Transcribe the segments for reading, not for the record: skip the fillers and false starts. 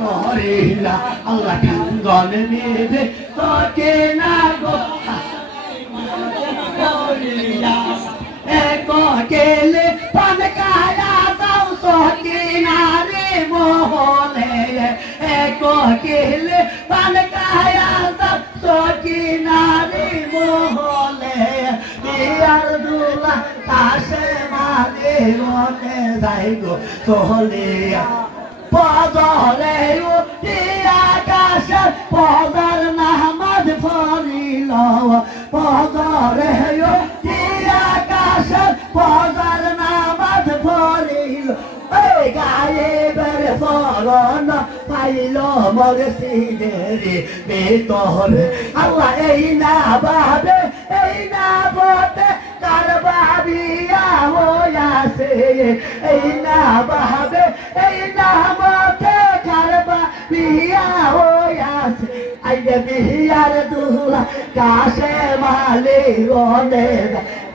করিলা আল্লাহ কাঙ্গন মেরে তোকে না গো করিলা এক কেলে পান কায়া যাও সকি নারে মোহলে এক কেলে পান কায়া যাও সকি নারে মোহলে বিয়ার দুলা কাশে মারে মনে যাই গো সোহলিয়া পদরে উঠিয়া আকাশের পদার নামাজ পড়িল পদরে উঠিয়া আকাশের পদার নামাজ পড়িল এই গায়ে বেড়ে ফরন পাইল মগসিদের ভিতরে আল্লাহ এই না ভাবে এই না বটে কার বাবিয়া হইয়াছে এই না ভাবে এই না বটে কার বাবিয়া হইয়াছে আইলে বিয়ার দুলা কাশে মালি রনে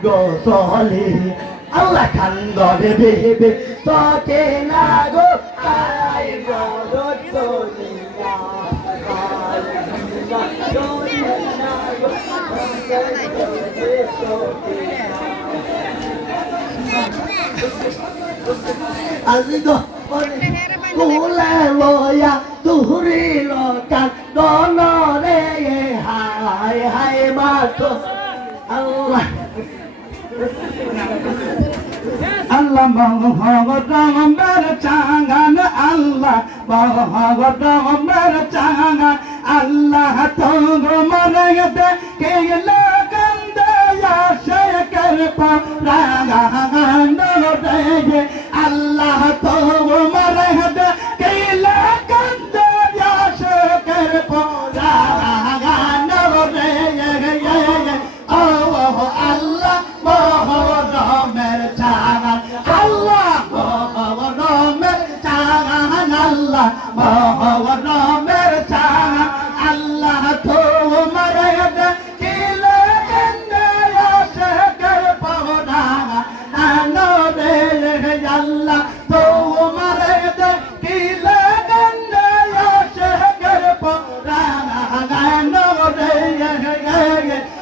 গোসলি আল্লাহ কান্দরে বেবে তোকে না গো আই গো চলিয়া Azigo, kule loya, tuhri lokan, dono re hai hai mato, Allah. Allah Bhagavatam bercangan Allah Bhagavatam bercangan Allah tunggu mereka kela kanda ya syakar parangan dode Allah tunggu mereka kela kanda ya syakar parangan dode oh Allah Bhagavatam bercangan Allah Bhagavatam bercangan Allah Bhagavatam bercangan Allah tumar yada kila kanda ya shakar pavana ano de Allah tumar yada kila kanda ya shakar pavana ano de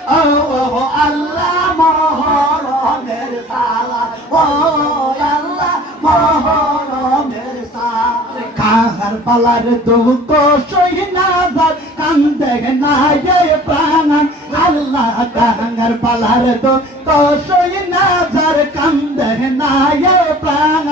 oh Allah mohoromer sala oh Allah mohoromer sala kahar balar দুঃখ সই না যার কান্দে না প্রাণ আল্লাহ কাহার পালার দুঃখ সই না যার কান্দে না প্রাণ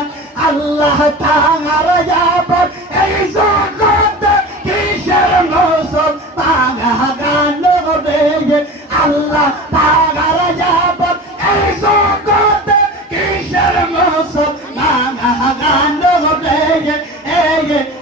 আল্লাহ তাহার যাবার এই জগৎ কিসের মুসল তাহা গান রে আল্লাহ তাহার যাবার এই জগৎ কিসের মুসল তাহা গান রে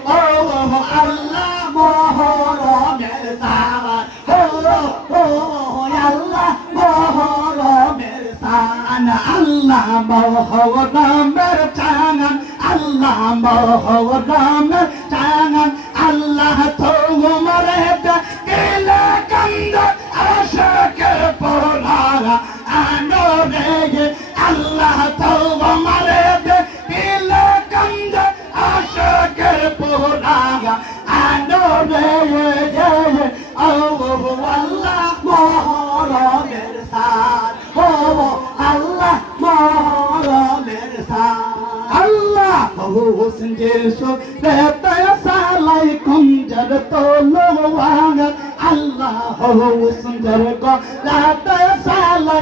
oh Allah mohoromer sala oh Allah mohoromer sana Allah mohoromer changan Allah mohoromer changan Allah togumare kela kanda ashakar porara anore Allah togumare kela kanda ashakar porara anore oh Allah mohoromer san oh Allah mohoromer san Allah husindir so retaya salai kunjar tolo wanga Allah husindir ko retaya salai